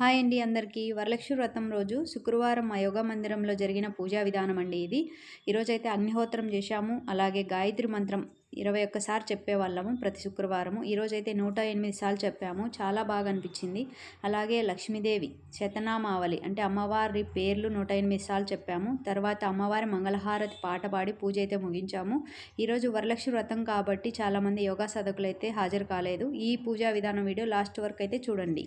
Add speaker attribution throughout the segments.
Speaker 1: Hi అండి అందరికీ. వరలక్ష్మి వ్రతం రోజు శుక్రవారం మా యోగా మందిరంలో జరిగిన పూజా విధానం అండి ఇది ఈరోజైతే అగ్నిహోత్రం చేశాము. అలాగే గాయత్రి మంత్రం ఇరవై ఒక్కసారి చెప్పేవాళ్ళము ప్రతి శుక్రవారము. ఈరోజైతే నూట ఎనిమిది సార్లు చెప్పాము. చాలా బాగా అనిపించింది. అలాగే లక్ష్మీదేవి శతనామావళి అంటే అమ్మవారి పేర్లు నూట ఎనిమిది సార్లు చెప్పాము. తర్వాత అమ్మవారి మంగళహారతి పాట పాడి పూజ అయితే ముగించాము. ఈరోజు వరలక్ష్మి వ్రతం కాబట్టి చాలామంది యోగా సాధకులు అయితే హాజరు కాలేదు. ఈ పూజా విధానం వీడియో లాస్ట్ వరకు అయితే చూడండి.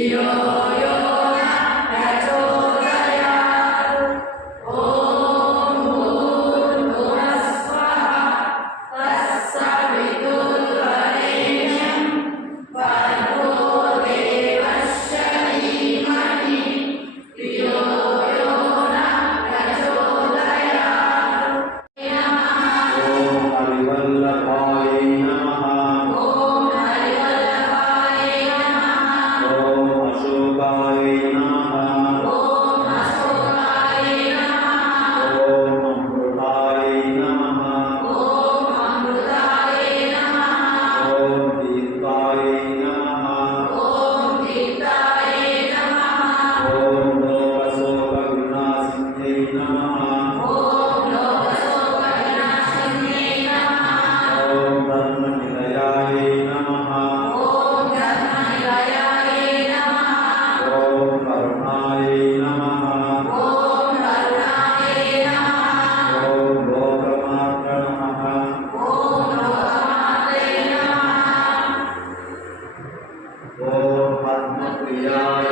Speaker 1: Hallelujah. ओम ब्रह्म प्रियाय